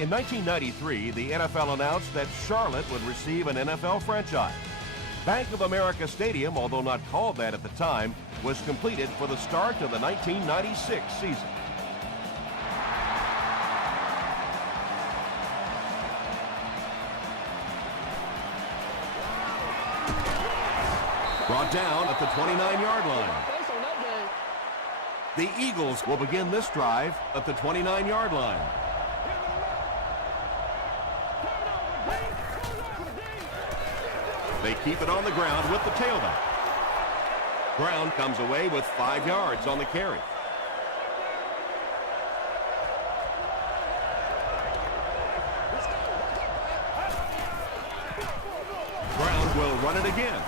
In 1993, the NFL announced that Charlotte would receive an NFL franchise. Bank of America Stadium, although not called that at the time, was completed for the start of the 1996 season. Brought down at the 29-yard line. The Eagles will begin this drive at the 29-yard line. They keep it on the ground with the tailback. Brown comes away with 5 yards on the carry. Brown will run it again.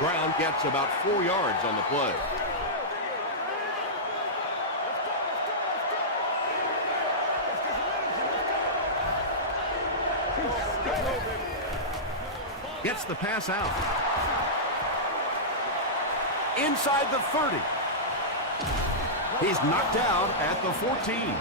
Brown gets about 4 yards on the play. Gets the pass out. Inside the 30. He's knocked out at the 14.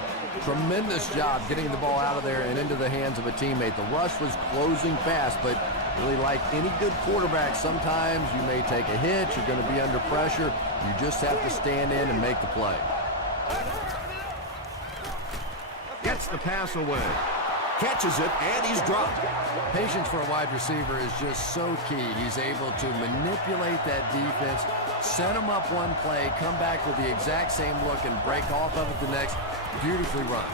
Tremendous job getting the ball out of there and into the hands of a teammate. The rush was closing fast, but really, like any good quarterback, sometimes you may take a hit, you're going to be under pressure. You just have to stand in and make the play. Gets the pass away. Catches it, and he's dropped. Patience for a wide receiver is just so key. He's able to manipulate that defense, set them up one play, come back with the exact same look, and break off of it the next. Beautifully run.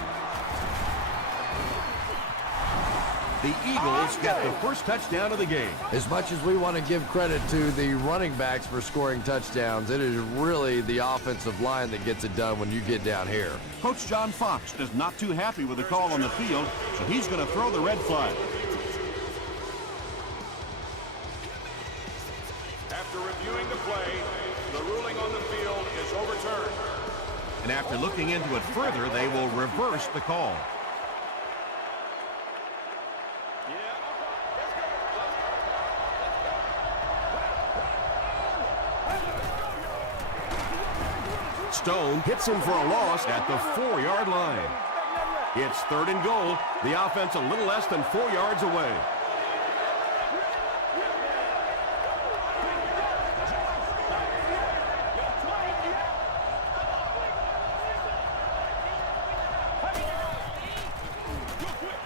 The Eagles get the first touchdown of the game. As much as we want to give credit to the running backs for scoring touchdowns, it is really the offensive line that gets it done when you get down here. Coach John Fox is not too happy with the call on the field, so he's going to throw the red flag. After reviewing the play, the ruling on the field is overturned. And after looking into it further, they will reverse the call. Stone hits him for a loss at the 4-yard line. It's 3rd and goal. The offense a little less than 4 yards away.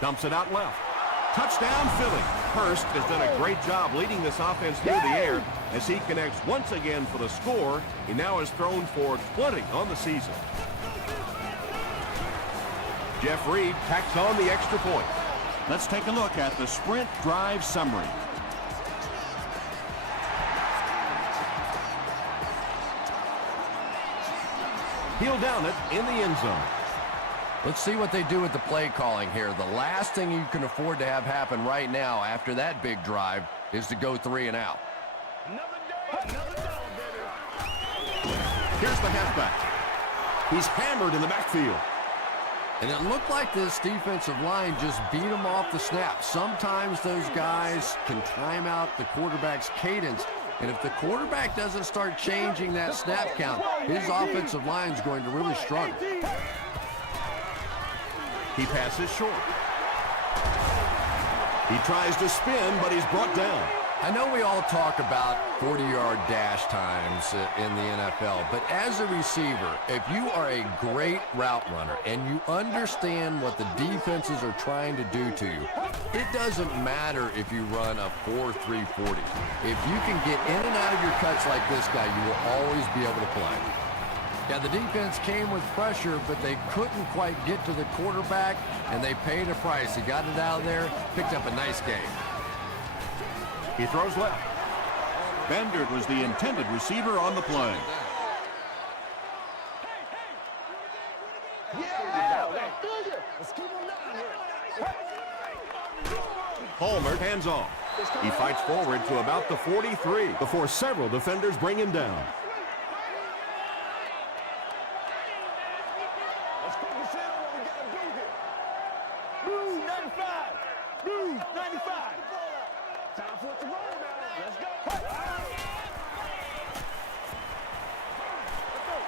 Dumps it out left. Touchdown, Philly. Hurst has done a great job leading this offense through the air as he connects once again for the score. He now has thrown for 20 on the season. Jeff Reed tacks on the extra point. Let's take a look at the sprint drive summary. He'll down it in the end zone. Let's see what they do with the play calling here. The last thing you can afford to have happen right now after that big drive is to go 3 and out. Here's the halfback. He's hammered in the backfield. And it looked like this defensive line just beat him off the snap. Sometimes those guys can time out the quarterback's cadence. And if the quarterback doesn't start changing that snap count, his offensive line's going to really struggle. He passes short. He tries to spin, but he's brought down. I know we all talk about 40-yard dash times in the NFL, but as a receiver, if you are a great route runner and you understand what the defenses are trying to do to you, it doesn't matter if you run a 4.3 40. If you can get in and out of your cuts like this guy, you will always be able to play. Yeah, the defense came with pressure, but they couldn't quite get to the quarterback, and they paid a price. He got it out of there, picked up a nice game. He throws left. Bender was the intended receiver on the play. Palmer hands off. He fights forward to about the 43 before several defenders bring him down.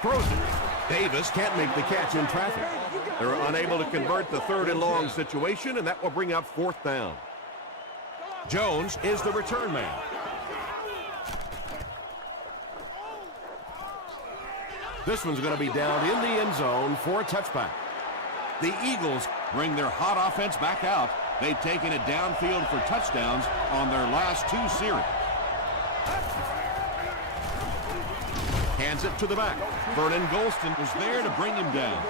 Throws it. Davis can't make the catch in traffic. They're unable to convert the 3rd and long situation, and that will bring up 4th down. Jones is the return man. This one's going to be down in the end zone for a touchback. The Eagles bring their hot offense back out. They've taken it downfield for touchdowns on their last 2 series. Hands it to the back. Vernon Golston was there to bring him down.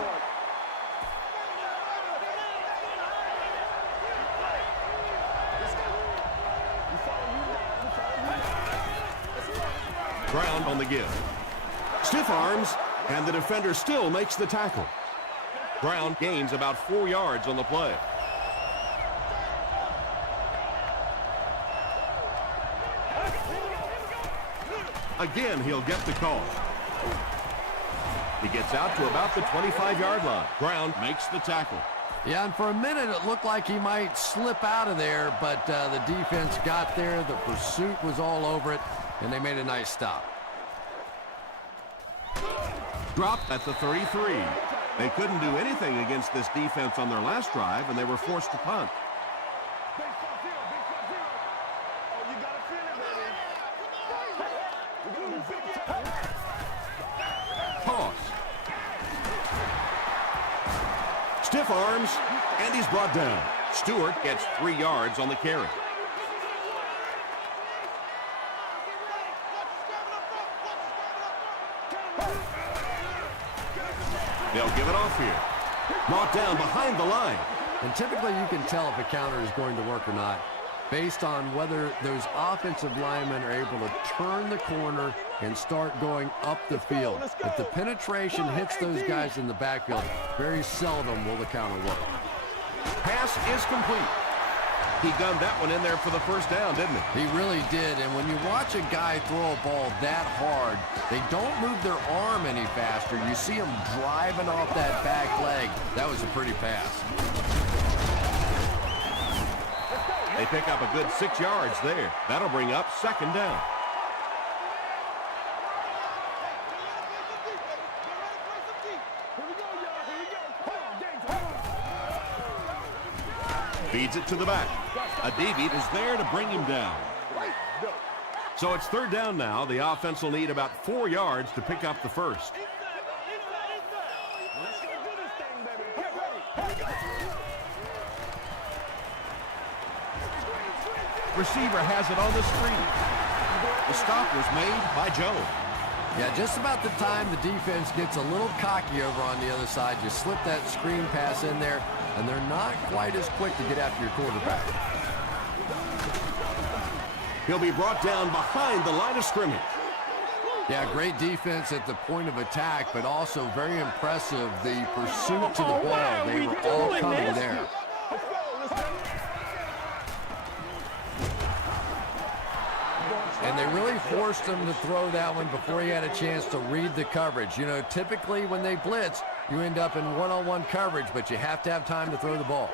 Ground on the give. Stiff arms, and the defender still makes the tackle. Brown gains about 4 yards on the play. Again, he'll get the call. He gets out to about the 25-yard line. Brown makes the tackle. Yeah, and for a minute it looked like he might slip out of there, but the defense got there. The pursuit was all over it, and they made a nice stop. Dropped at the 33. They couldn't do anything against this defense on their last drive, and they were forced to punt. Toss. Stiff arms, and he's brought down. Stewart gets 3 yards on the carry. They'll give it off here. Brought down behind the line. And typically you can tell if a counter is going to work or not based on whether those offensive linemen are able to turn the corner and start going up the field. If the penetration hits those guys in the backfield, very seldom will the counter work. Pass is complete. He gunned that one in there for the first down, didn't he? He really did, and when you watch a guy throw a ball that hard, they don't move their arm any faster. You see him driving off that back leg. That was a pretty pass. They pick up a good 6 yards there. That'll bring up 2nd down. Feeds it to the back. A DB is there to bring him down. So it's 3rd down now. The offense will need about 4 yards to pick up the first. Receiver has it on the screen. The stop was made by Jones. Yeah, just about the time the defense gets a little cocky over on the other side, you slip that screen pass in there, and they're not quite as quick to get after your quarterback. He'll be brought down behind the line of scrimmage. Yeah, great defense at the point of attack, but also very impressive the pursuit to the ball. They were all coming there. And they really forced him to throw that one before he had a chance to read the coverage. You know, typically when they blitz, you end up in one-on-one coverage, but you have to have time to throw the ball.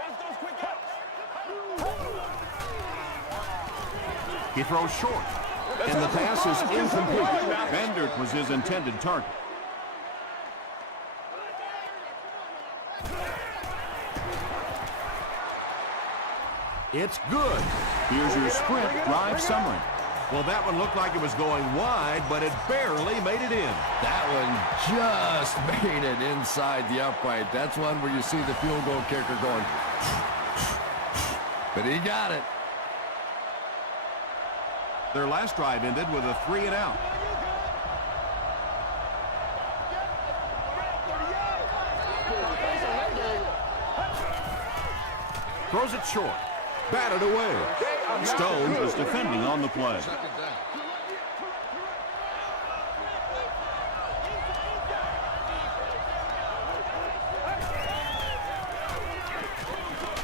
He throws short, and the pass is incomplete. Bendert was his intended target. It's good. Here's your sprint drive summary. Well, that one looked like it was going wide, but it barely made it in. That one just made it inside the upright. That's one where you see the field goal kicker going, but he got it. Their last drive ended with a 3-and-out. Throws it short. Batted away. Stone was defending on the play.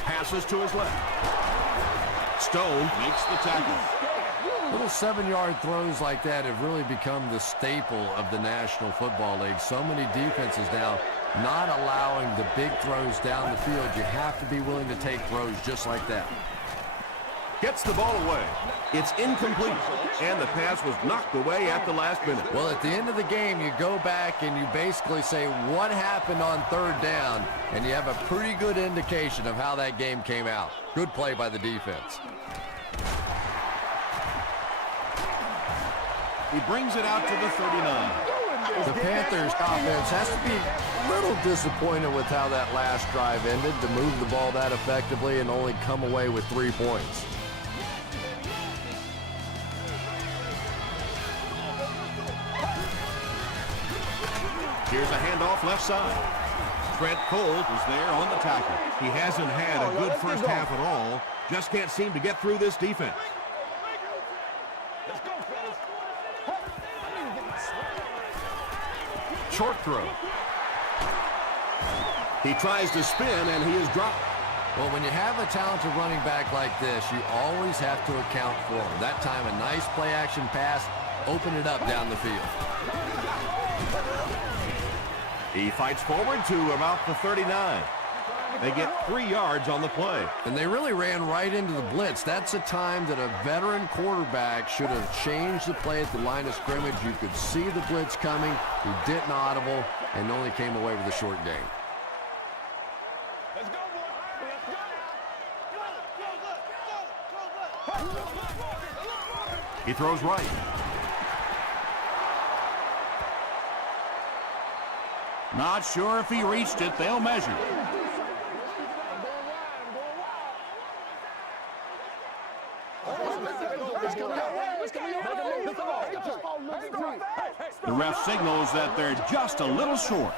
Passes to his left. Stone makes the tackle. Little 7-yard throws like that have really become the staple of the National Football League. So many defenses now not allowing the big throws down the field. You have to be willing to take throws just like that. Gets the ball away. It's incomplete. And the pass was knocked away at the last minute. Well, at the end of the game, you go back and you basically say what happened on third down, and you have a pretty good indication of how that game came out. Good play by the defense. He brings it out to the 39. The Panthers offense has to be a little disappointed with how that last drive ended, to move the ball that effectively and only come away with 3 points. Here's a handoff left side. Trent Cole was there on the tackle. He hasn't had a good first half at all. Just can't seem to get through this defense. Short throw. He tries to spin, and he is dropped. Well, when you have a talented running back like this, you always have to account for him. That time, a nice play-action pass, open it up down the field. He fights forward to about the 39. They get 3 yards on the play. And they really ran right into the blitz. That's a time that a veteran quarterback should have changed the play at the line of scrimmage. You could see the blitz coming. He didn't audible and only came away with a short gain. Let's go, boy. Let's go. He throws right. Not sure if he reached it. They'll measure. The ref signals that they're just a little short.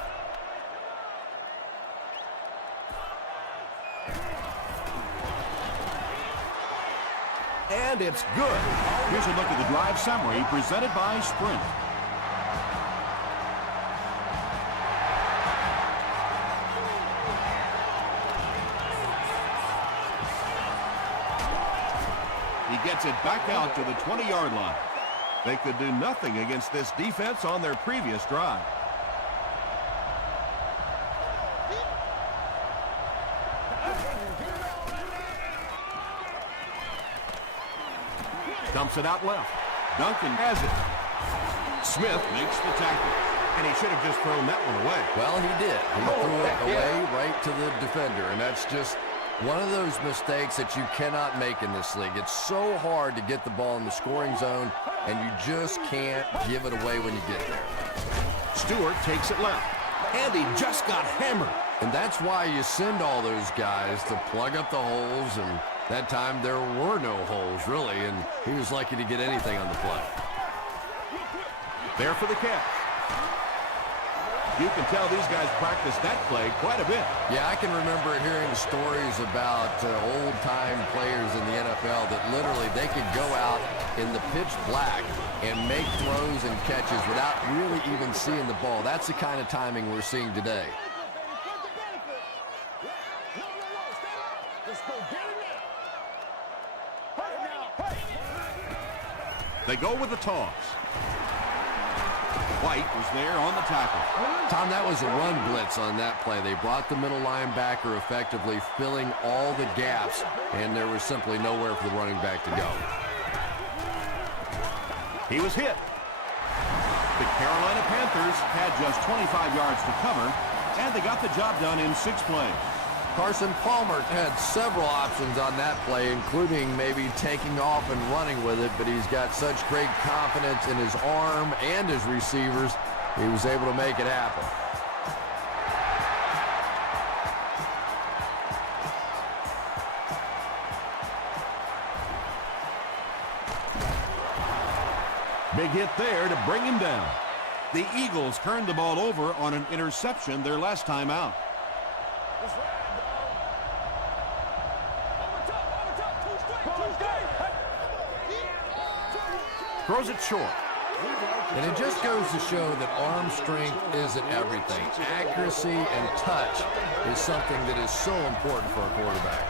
And it's good. Here's a look at the drive summary presented by Sprint. He gets it back out to the 20-yard line. They could do nothing against this defense on their previous drive. Dumps it out left. Duncan has it. Smith makes the tackle. And he should have just thrown that one away. Well, he did. He threw it away right to the defender, and that's just one of those mistakes that you cannot make in this league. It's so hard to get the ball in the scoring zone, and you just can't give it away when you get there. Stewart takes it left. And he just got hammered. And that's why you send all those guys to plug up the holes, and that time there were no holes, really, and he was lucky to get anything on the play. There for the catch. You can tell these guys practice that play quite a bit. Yeah, I can remember hearing stories about old-time players in the NFL that literally they could go out in the pitch black and make throws and catches without really even seeing the ball. That's the kind of timing we're seeing today. They go with the toss. White was there on the tackle. Tom, that was a run blitz on that play. They brought the middle linebacker effectively filling all the gaps, and there was simply nowhere for the running back to go. He was hit. The Carolina Panthers had just 25 yards to cover, and they got the job done in 6 plays. Carson Palmer had several options on that play, including maybe taking off and running with it, but he's got such great confidence in his arm and his receivers, he was able to make it happen. Big hit there to bring him down. The Eagles turned the ball over on an interception their last time out. Throws it short. And it just goes to show that arm strength isn't everything. Accuracy and touch is something that is so important for a quarterback.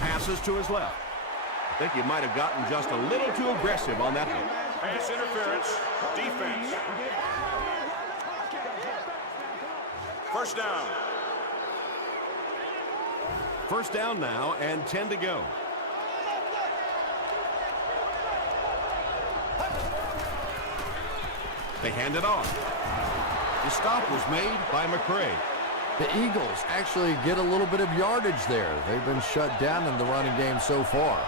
Passes to his left. I think he might have gotten just a little too aggressive on that hit. Pass interference. Defense. First down. First down now and 10 to go. They hand it off. The stop was made by McCray. The Eagles actually get a little bit of yardage there. They've been shut down in the running game so far.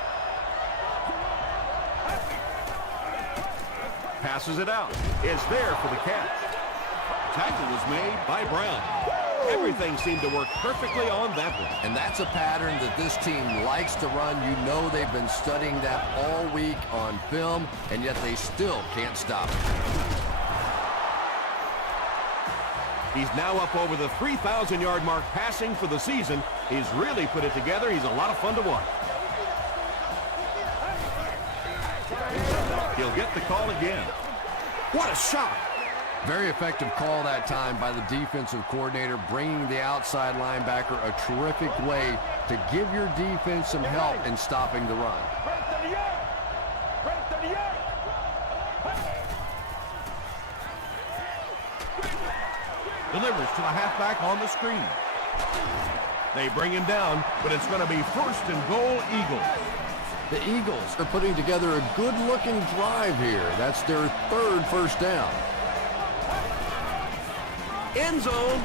Passes it out. Is there for the catch. Tackle was made by Brown. Everything seemed to work perfectly on that one. And that's a pattern that this team likes to run. You know they've been studying that all week on film, and yet they still can't stop it. He's now up over the 3,000-yard mark passing for the season. He's really put it together. He's a lot of fun to watch. He'll get the call again. What a shot! Very effective call that time by the defensive coordinator, bringing the outside linebacker a terrific way to give your defense some help in stopping the run. Delivers to the halfback on the screen. They bring him down, but it's going to be first and goal, Eagles. The Eagles are putting together a good-looking drive here. That's their third first down. End zone.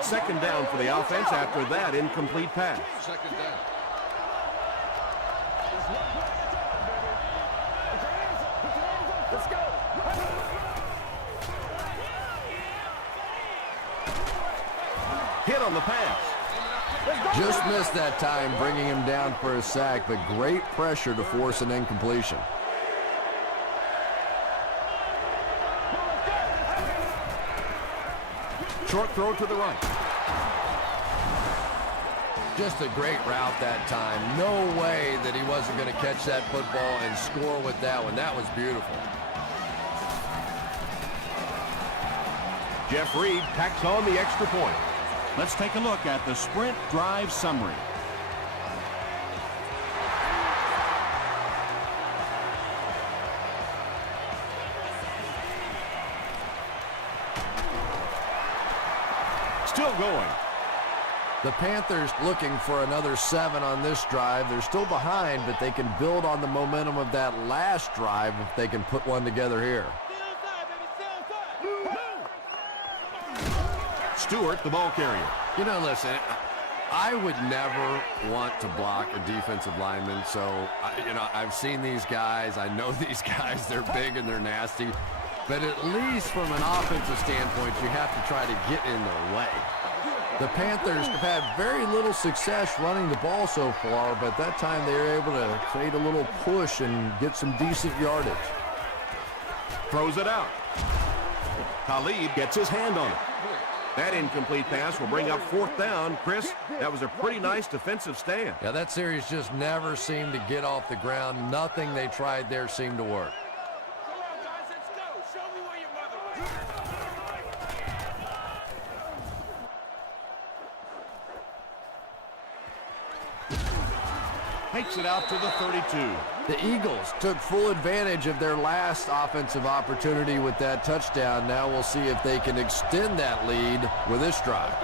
Second down for the offense after that incomplete pass. Second down. Let's go. Hit on the pass. Just missed that time, bringing him down for a sack, but great pressure to force an incompletion. Short throw to the right. Just a great route that time. No way that he wasn't going to catch that football and score with that one. That was beautiful. Jeff Reed tacks on the extra point. Let's take a look at the sprint drive summary. Still going. The Panthers looking for another 7 on this drive. They're still behind, but they can build on the momentum of that last drive if they can put one together here. Stewart, the ball carrier. You know, listen, I would never want to block a defensive lineman, so, I've seen these guys. I know these guys. They're big and they're nasty. But at least from an offensive standpoint, you have to try to get in their way. The Panthers have had very little success running the ball so far, but that time they were able to create a little push and get some decent yardage. Throws it out. Khalid gets his hand on it. That incomplete pass will bring up fourth down. Chris, that was a pretty nice defensive stand. Yeah, that series just never seemed to get off the ground. Nothing they tried there seemed to work. Takes it out to the 32. The Eagles took full advantage of their last offensive opportunity with that touchdown. Now we'll see if they can extend that lead with this drive.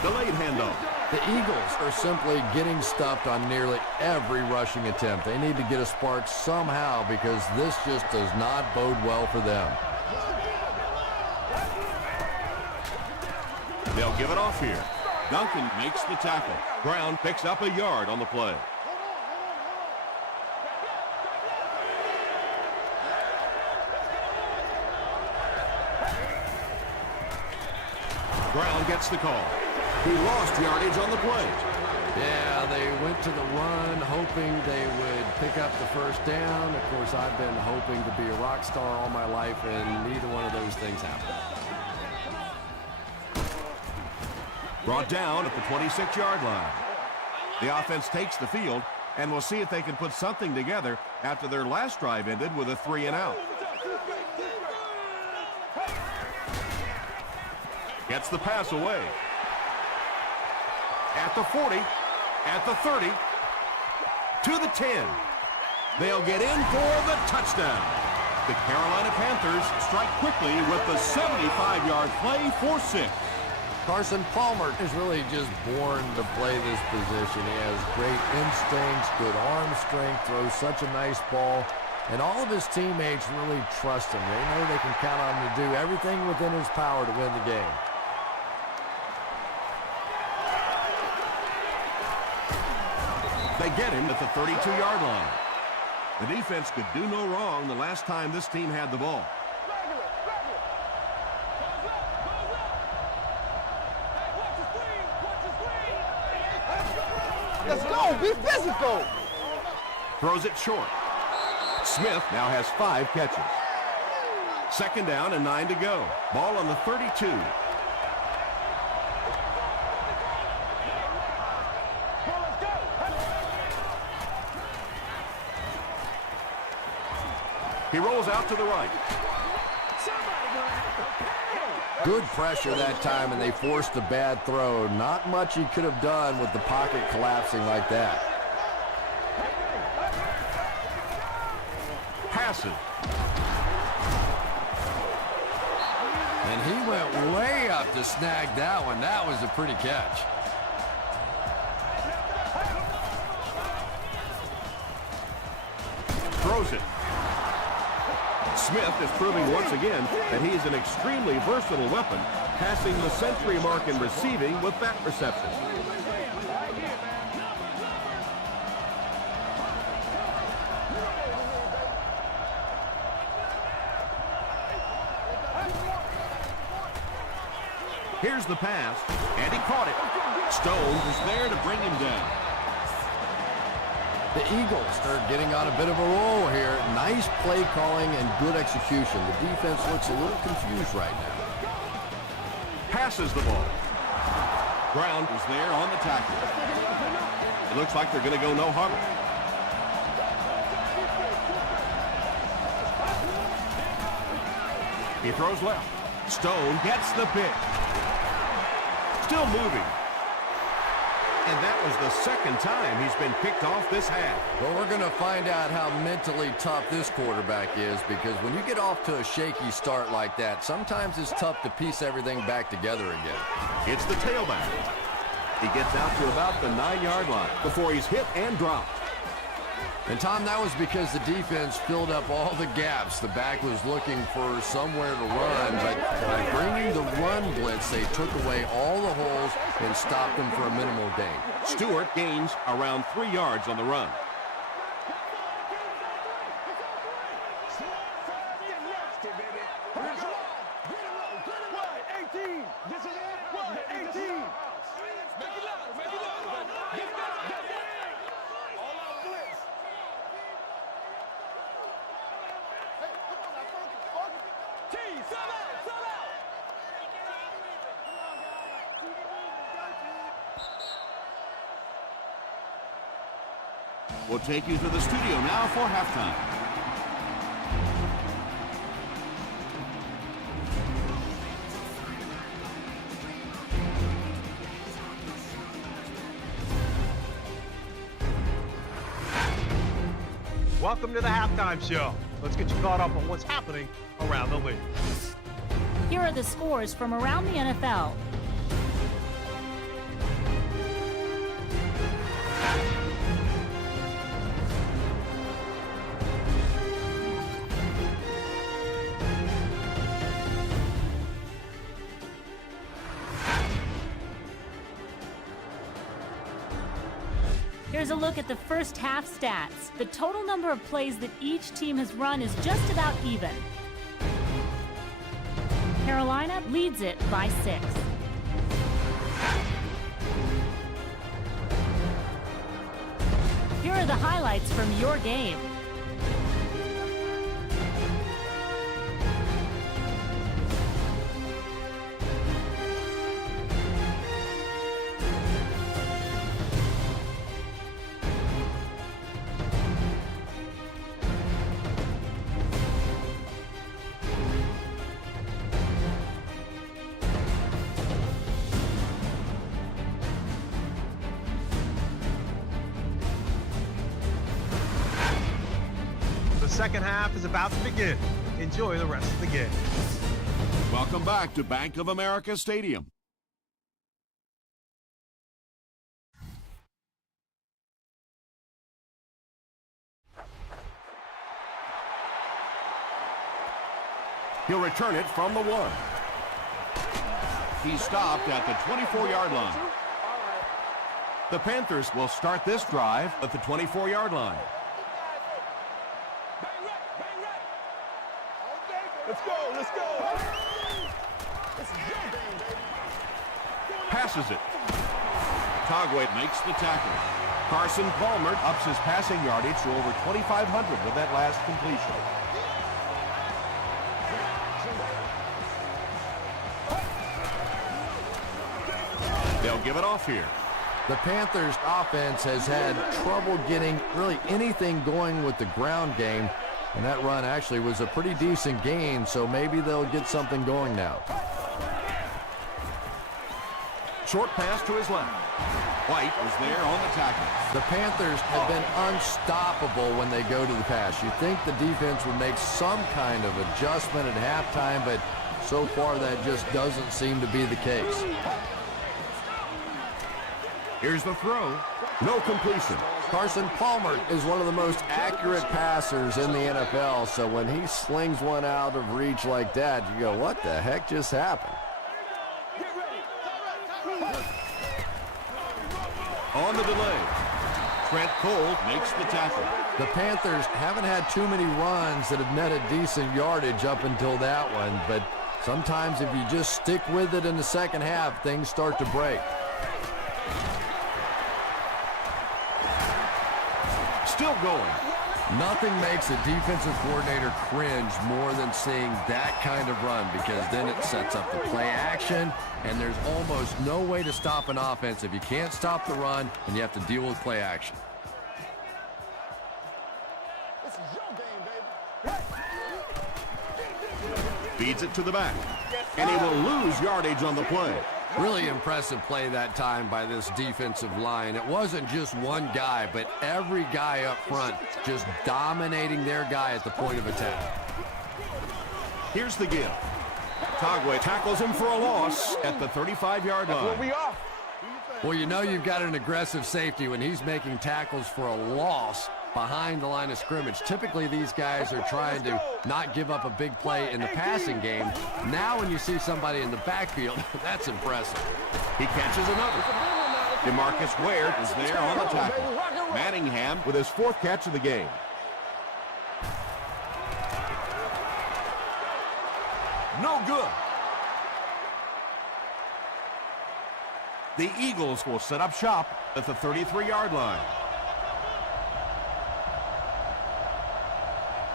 Delayed handoff. The Eagles are simply getting stuffed on nearly every rushing attempt. They need to get a spark somehow because this just does not bode well for them. They'll give it off here. Duncan makes the tackle. Brown picks up a yard on the play. Brown gets the call. He lost yardage on the play. Yeah, they went to the run hoping they would pick up the first down. Of course, I've been hoping to be a rock star all my life, and neither one of those things happened. Brought down at the 26-yard line. The offense takes the field, and we'll see if they can put something together after their last drive ended with a 3-and-out. Gets the pass away. At the 40, at the 30, to the 10. They'll get in for the touchdown. The Carolina Panthers strike quickly with the 75-yard play for 6. Carson Palmer is really just born to play this position. He has great instincts, good arm strength, throws such a nice ball, and all of his teammates really trust him. They know they can count on him to do everything within his power to win the game. They get him at the 32-yard line. The defense could do no wrong the last time this team had the ball. Let's go. Be physical. Throws it short. Smith now has 5 catches. 2nd down and 9 to go. Ball on the 32. He rolls out to the right. Good pressure that time, and they forced a bad throw. Not much he could have done with the pocket collapsing like that. Passes. And he went way up to snag that one. That was a pretty catch. Throws it. Smith is proving once again that he is an extremely versatile weapon, passing the century mark in receiving with that reception. Here's the pass, and he caught it. Stone is there to bring him down. The Eagles are getting on a bit of a roll here. Nice play calling and good execution. The defense looks a little confused right now. Passes the ball. Brown is there on the tackle. It looks like they're going to go no huddle. He throws left. Stone gets the pick. Still moving. And that was the 2nd time he's been picked off this half. Well, we're going to find out how mentally tough this quarterback is, because when you get off to a shaky start like that, sometimes it's tough to piece everything back together again. It's the tailback. He gets out to about the 9-yard line before he's hit and dropped. And, Tom, that was because the defense filled up all the gaps. The back was looking for somewhere to run, but by bringing the run blitz, they took away all the holes and stopped them for a minimal gain. Stewart gains around 3 yards on the run. We'll take you to the studio now for halftime. Welcome to the halftime show. Let's get you caught up on what's happening around the league. Here are the scores from around the NFL. Here's a look at the first half stats. The total number of plays that each team has run is just about even. Carolina leads it by 6. Here are the highlights from your game. second half is about to begin. Enjoy the rest of the game. Welcome back to Bank of America Stadium. He'll return it from the 1. He stopped at the 24-yard line. The Panthers will start this drive at the 24-yard line. Let's go, let's go. Passes it. Tagway makes the tackle. Carson Palmer ups his passing yardage to over 2,500 with that last completion. They'll give it off here. The Panthers offense has had trouble getting really anything going with the ground game, and that run actually was a pretty decent gain, so maybe they'll get something going now. Short pass to his left. White was there on the tackle. The Panthers have been unstoppable when they go to the pass. You'd think the defense would make some kind of adjustment at halftime, but so far that just doesn't seem to be the case. Here's the throw. No completion. Carson Palmer is one of the most accurate passers in the NFL, so when he slings one out of reach like that, you go, what the heck just happened? On the delay, Trent Cole makes the tackle. The Panthers haven't had too many runs that have netted decent yardage up until that one, but sometimes if you just stick with it in the second half, things start to break. Still going. Nothing makes a defensive coordinator cringe more than seeing that kind of run, because then it sets up the play action, and there's almost no way to stop an offense if you can't stop the run and you have to deal with play action. This is your game, baby. Feeds it to the back. And he will lose yardage on the play. Really impressive play that time by this defensive line. It wasn't just one guy, but every guy up front just dominating their guy at the point of attack. Here's the give. Tagway tackles him for a loss at the 35-yard line. Where we are. Well, you know you've got an aggressive safety when he's making tackles for a loss behind the line of scrimmage. Typically, these guys are trying to not give up a big play in the passing game. Now when you see somebody in the backfield, that's impressive. He catches another. DeMarcus Ware is there on the tackle. Manningham with his 4th catch of the game. No good. The Eagles will set up shop at the 33-yard line.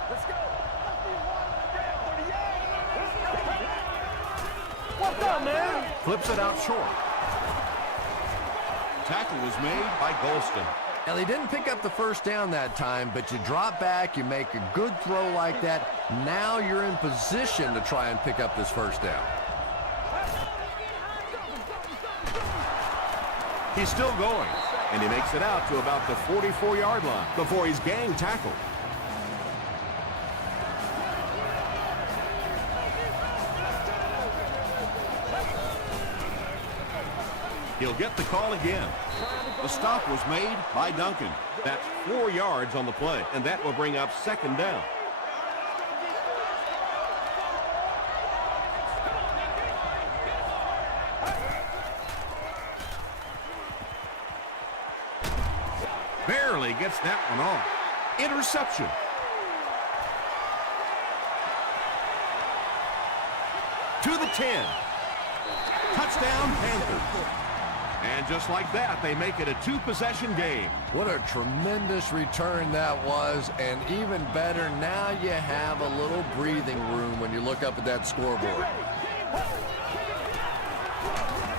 Let's go. What's up, man? Flips it out short. Tackle was made by Golston. Now, they didn't pick up the first down that time, but you drop back, you make a good throw like that. Now you're in position to try and pick up this first down. He's still going, and he makes it out to about the 44-yard line before he's gang tackled. He'll get the call again. The stop was made by Duncan. That's 4 yards on the play, and that will bring up 2nd down. Barely gets that one off. Interception. To the 10. Touchdown, Panthers. And just like that, they make it a 2-possession game. What a tremendous return that was, and even better, now you have a little breathing room when you look up at that scoreboard.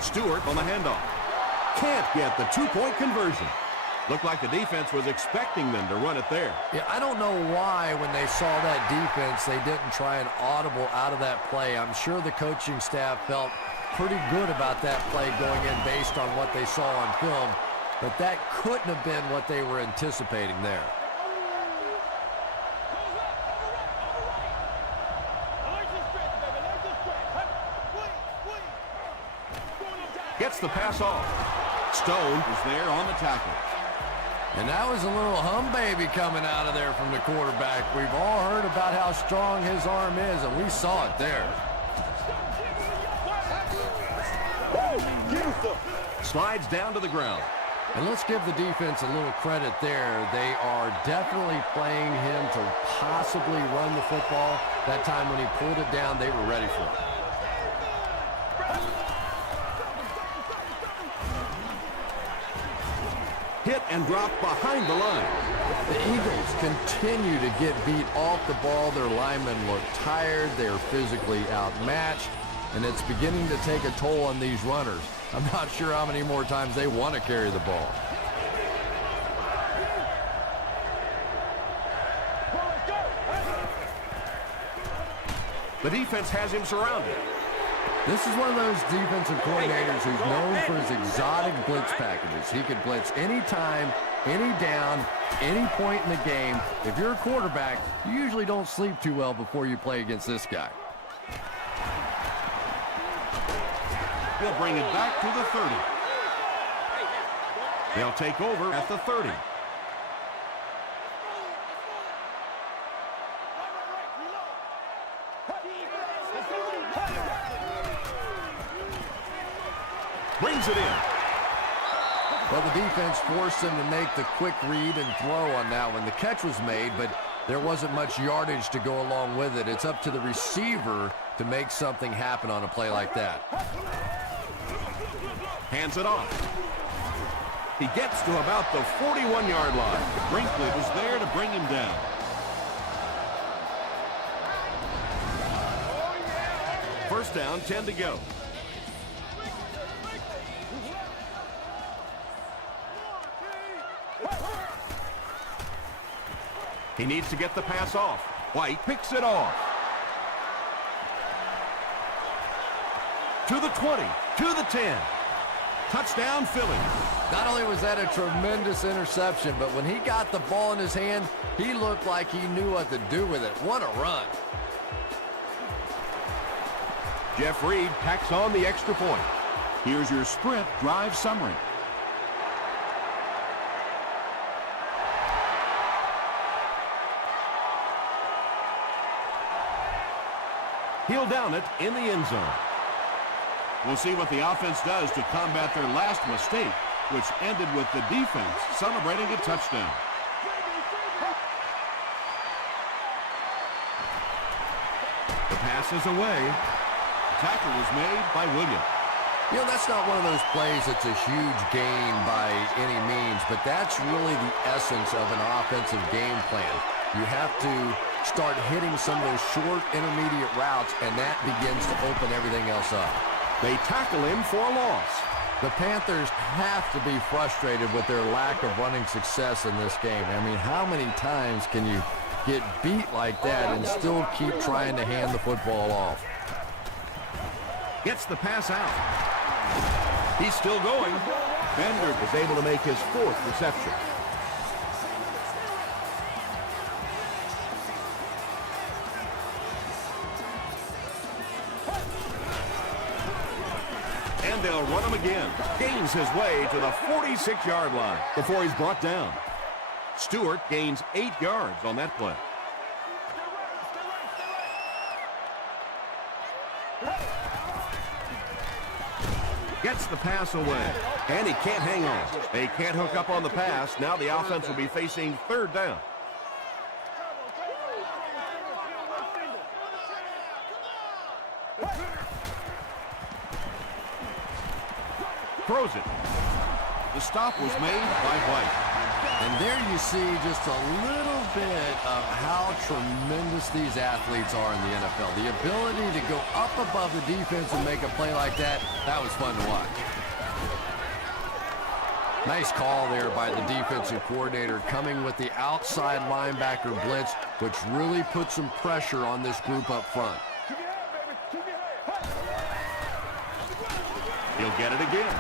Stewart on the handoff. Can't get the 2-point conversion. Looked like the defense was expecting them to run it there. Yeah, I don't know why when they saw that defense, they didn't try an audible out of that play. I'm sure the coaching staff felt pretty good about that play going in based on what they saw on film, but that couldn't have been what they were anticipating there. the pass off. Stone is there on the tackle. And that was a little hum baby coming out of there from the quarterback. We've all heard about how strong his arm is, and we saw it there. Slides down to the ground. And let's give the defense a little credit there. They are definitely playing him to possibly run the football. That time when he pulled it down, they were ready for it. Hit and drop behind the line. The Eagles continue to get beat off the ball. Their linemen look tired. They're physically outmatched, and it's beginning to take a toll on these runners. I'm not sure how many more times they want to carry the ball. The defense has him surrounded. This is one of those defensive coordinators who's known for his exotic blitz packages. He could blitz any time, any down, any point in the game. If you're a quarterback, you usually don't sleep too well before you play against this guy. He'll bring it back to the 30. They'll take over at the 30. Brings it in. Well, the defense forced him to make the quick read and throw on that one. The catch was made, but there wasn't much yardage to go along with it. It's up to the receiver to make something happen on a play like that. Hands it off. He gets to about the 41-yard line. Brinkley was there to bring him down. First down, 10 to go. He needs to get the pass off. White picks it off. To the 20, to the 10. Touchdown, Philly. Not only was that a tremendous interception, but when he got the ball in his hand, he looked like he knew what to do with it. What a run. Jeff Reed tacks on the extra point. Here's your sprint drive summary. He'll down it in the end zone. We'll see what the offense does to combat their last mistake, which ended with the defense celebrating a touchdown. The pass is away. Tackle was made by Williams. You know, that's not one of those plays that's a huge gain by any means, but that's really the essence of an offensive game plan. You have to start hitting some of those short, intermediate routes, and that begins to open everything else up. They tackle him for a loss. The Panthers have to be frustrated with their lack of running success in this game. I mean, how many times can you get beat like that and still keep trying to hand the football off? Gets the pass out. He's still going. Bender is able to make his fourth reception. And they'll run him again. Gains his way to the 46-yard line before he's brought down. Stewart gains 8 yards on that play. Gets the pass away, and he can't hang on. They can't hook up on the pass. Now the offense will be facing third down. Throws it. The stop was made by White. And there you see just a little bit of how tremendous these athletes are in the NFL. The ability to go up above the defense and make a play like that, that was fun to watch. Nice call there by the defensive coordinator, coming with the outside linebacker blitz, which really put some pressure on this group up front. He'll get it again.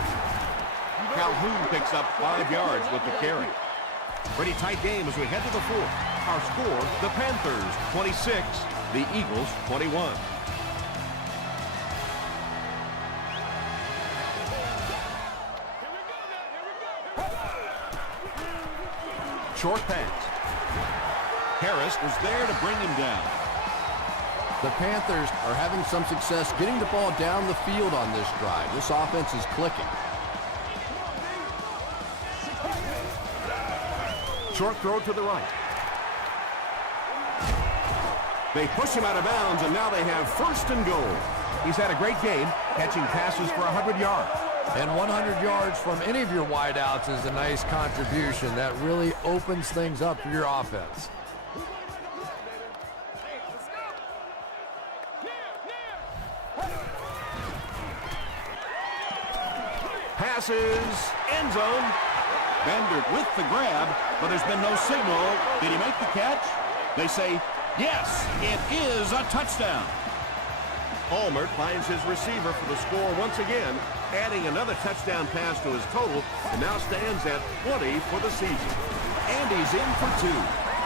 Calhoun picks up 5 yards with the carry. Pretty tight game as we head to the fourth. Our score, the Panthers 26, the Eagles 21. Short pass. Harris was there to bring him down. The Panthers are having some success getting the ball down the field on this drive. This offense is clicking. Short throw to the right. They push him out of bounds, and now they have first and goal. He's had a great game, catching passes for 100 yards. And 100 yards from any of your wideouts is a nice contribution. That really opens things up for your offense. Passes, end zone. Bender with the grab, but there's been no signal. Did he make the catch? They say, yes, it is a touchdown. Allmert finds his receiver for the score once again, adding another touchdown pass to his total, and now stands at 20 for the season. And he's in for 2.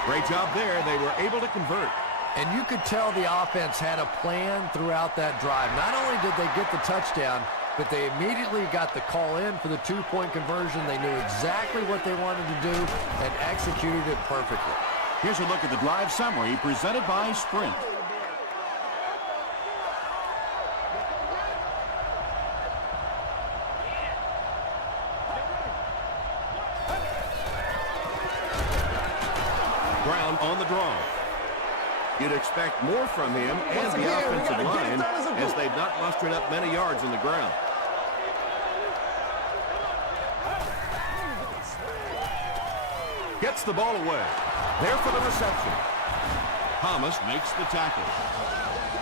Great job there. They were able to convert. And you could tell the offense had a plan throughout that drive. Not only did they get the touchdown, but they immediately got the call in for the 2-point conversion. They knew exactly what they wanted to do and executed it perfectly. Here's a look at the drive summary presented by Sprint. Brown on the draw. You'd expect more from him and the offensive line as they've not mustered up many yards in the ground. Gets the ball away. There for the reception. Thomas makes the tackle.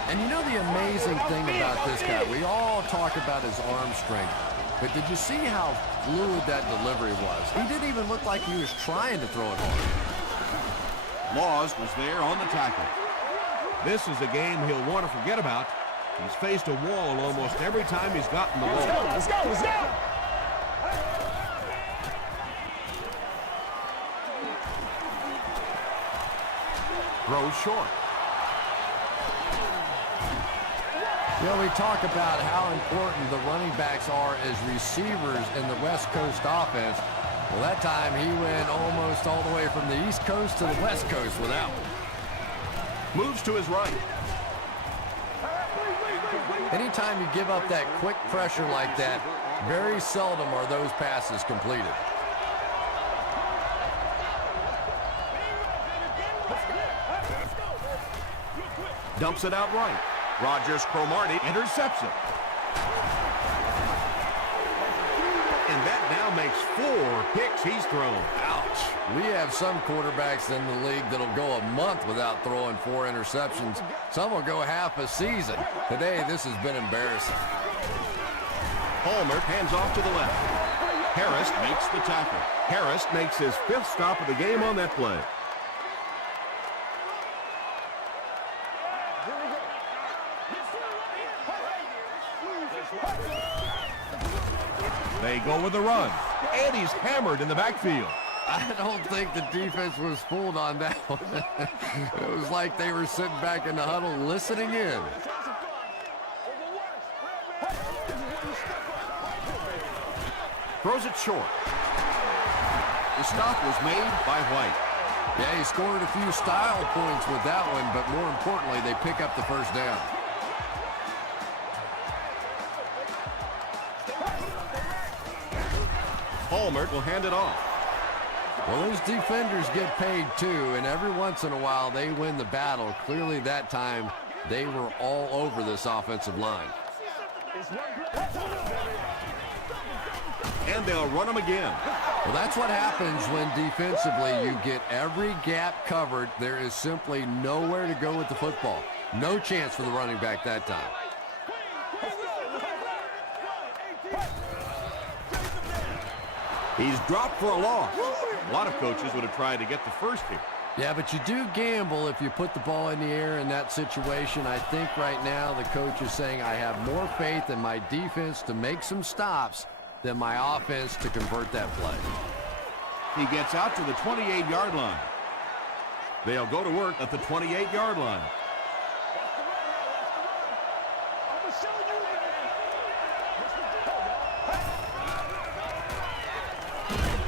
And you know the amazing thing about this guy, we all talk about his arm strength, but did you see how fluid that delivery was? He didn't even look like he was trying to throw it hard. Laws was there on the tackle. This is a game he'll want to forget about. He's faced a wall almost every time he's gotten the ball. Let's go, let's go. Throws short. You know, we talk about how important the running backs are as receivers in the West Coast offense. Well, that time he went almost all the way from the East Coast to the West Coast with that one. Moves to his right. Anytime you give up that quick pressure like that, very seldom are those passes completed. Dumps it out right. Rogers Cromartie intercepts it. And that now makes 4 picks he's thrown. Ouch. We have some quarterbacks in the league that'll go a month without throwing 4 interceptions. Some will go half a season. Today, this has been embarrassing. Palmer hands off to the left. Harris makes the tackle. Harris makes his 5th stop of the game on that play. They go with the run. And he's hammered in the backfield. I don't think the defense was fooled on that one. It was like they were sitting back in the huddle listening in. Throws it short. The stop was made by White. Yeah, he scored a few style points with that one, but more importantly, they pick up the first down. Allmert will hand it off. Well, those defenders get paid too, and every once in a while they win the battle. Clearly that time they were all over this offensive line. And they'll run him again. Well, that's what happens when defensively you get every gap covered. There is simply nowhere to go with the football. No chance for the running back that time. He's dropped for a loss. A lot of coaches would have tried to get the first here. Yeah, but you do gamble if you put the ball in the air in that situation. I think right now the coach is saying I have more faith in my defense to make some stops than my offense to convert that play. He gets out to the 28-yard line. They'll go to work at the 28-yard line.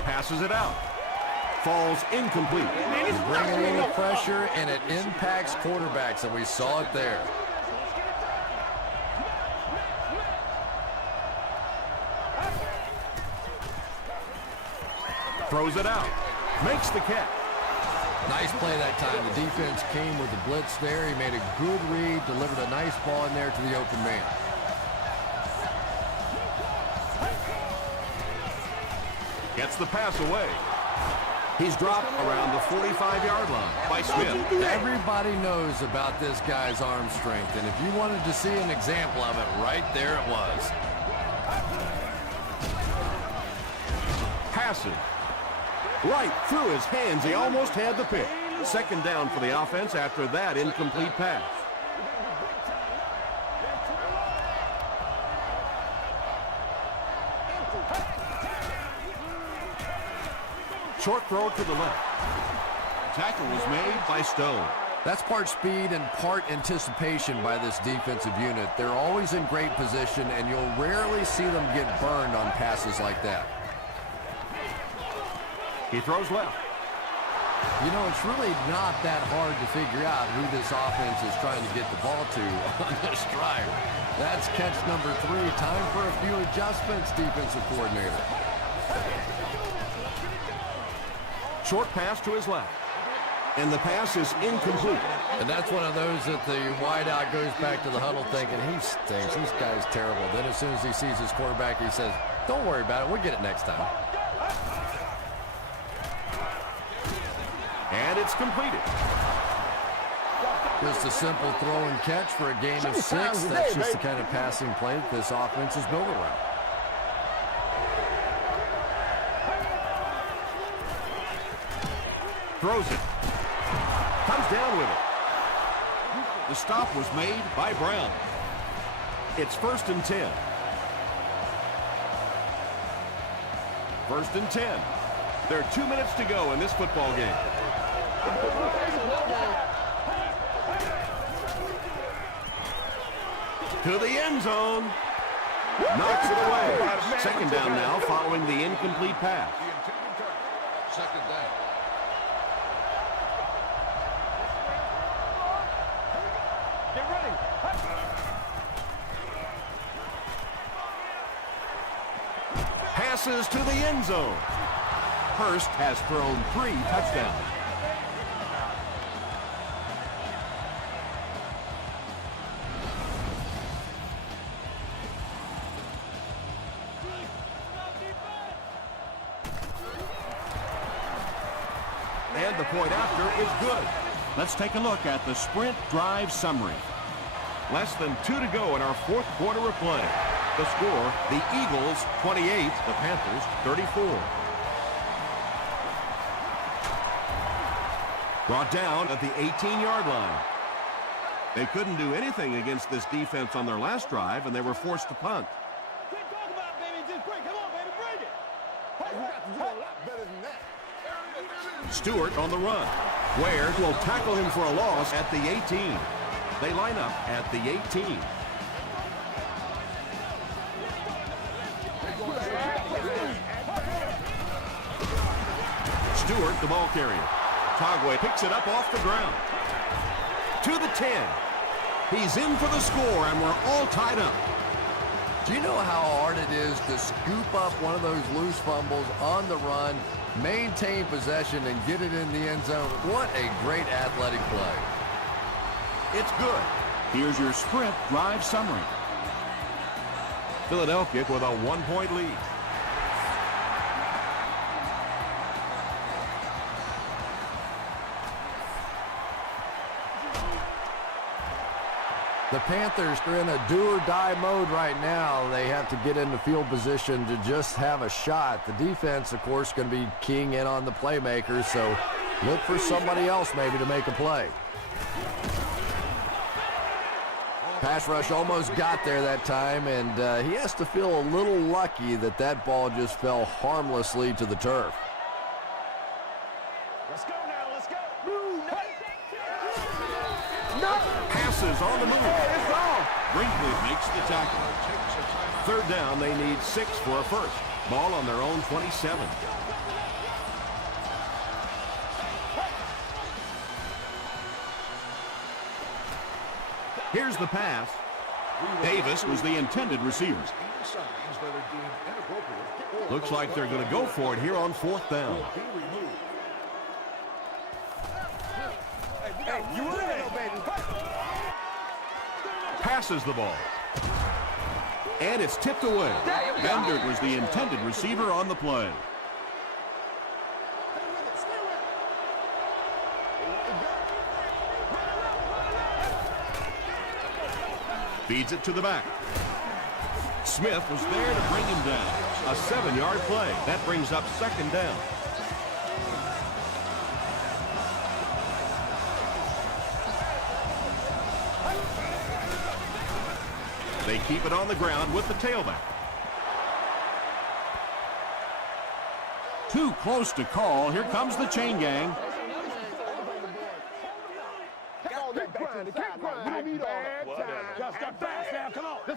Passes it out. falls incomplete. He's bringing any pressure, and it impacts quarterbacks, and we saw it there. Throws it out. Makes the catch. Nice play that time. The defense came with the blitz there. He made a good read, delivered a nice ball in there to the open man. Gets the pass away. He's dropped around the 45-yard line by Smith. Everybody knows about this guy's arm strength, and if you wanted to see an example of it, right there it was. Passes. Right through his hands. He almost had the pick. Second down for the offense after that incomplete pass. Short throw to the left. Tackle was made by Stone. That's part speed and part anticipation by this defensive unit. They're always in great position, and you'll rarely see them get burned on passes like that. He throws left. You know, it's really not that hard to figure out who this offense is trying to get the ball to on this drive. That's catch number 3. Time for a few adjustments, defensive coordinator. Short pass to his left. And the pass is incomplete. And that's one of those that the wideout goes back to the huddle thinking, he stinks, this guy's terrible. Then as soon as he sees his quarterback, he says, don't worry about it, we'll get it next time. And it's completed. Just a simple throw and catch for a gain of 6. That's just the kind of passing play that this offense is built around. Throws it. Comes down with it. The stop was made by Brown. It's 1st and 10. 1st and 10. There are 2 minutes to go in this football game. To the end zone. Knocks it away. Second down now following the incomplete pass. Second down. Get ready. Passes to the end zone. Hurst has thrown 3 touchdowns. And the point after is good. Let's take a look at the sprint drive summary. Less than 2 to go in our 4th quarter of play. The score, the Eagles 28, the Panthers 34. Brought down at the 18-yard line. They couldn't do anything against this defense on their last drive, and they were forced to punt. Quit talking about it, baby. Just break. Come on, baby. Break it. Hey, you got to do a lot better than that. Stewart on the run. Ware will tackle him for a loss at the 18. They line up at the 18. Stewart, the ball carrier. Tagway picks it up off the ground. To the 10. He's in for the score, and we're all tied up. Do you know how hard it is to scoop up one of those loose fumbles on the run, maintain possession, and get it in the end zone? What a great athletic play. It's good. Here's your sprint drive summary. Philadelphia with a 1-point lead. The Panthers are in a do-or-die mode right now. They have to get into field position to just have a shot. The defense, of course, going to be keying in on the playmakers, so look for somebody else maybe to make a play. Pass rush almost got there that time, and he has to feel a little lucky that that ball just fell harmlessly to the turf. Let's go now. Let's go. Passes on the move. Hey, it's on. Brinkley makes the tackle. 3rd down, they need 6 for a first. Ball on their own 27. Here's the pass. Davis was the intended receiver. Looks like they're going to go for it here on 4th down. Passes the ball. And it's tipped away. Bender was the intended receiver on the play. Feeds it to the back. Smith was there to bring him down. A 7-yard play. That brings up 2nd down. They keep it on the ground with the tailback. Too close to call. Here comes the chain gang.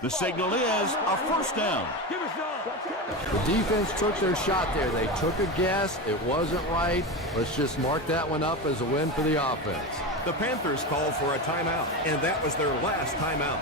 The signal is a 1st down. The defense took their shot there. They took a guess. It wasn't right. Let's just mark that one up as a win for the offense. The Panthers called for a timeout, and that was their last timeout.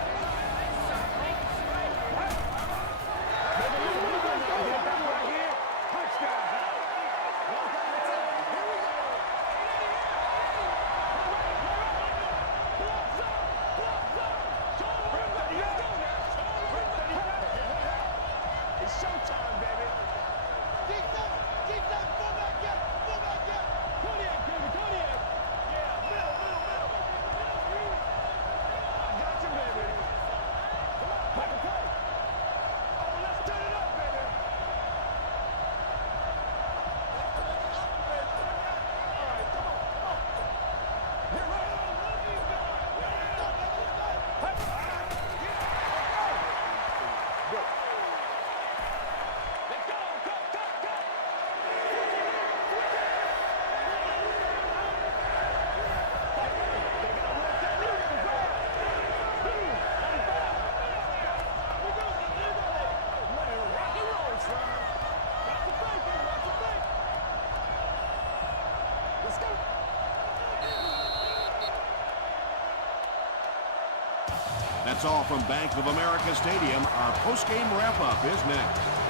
That's all from Bank of America Stadium. Our post-game wrap-up is next.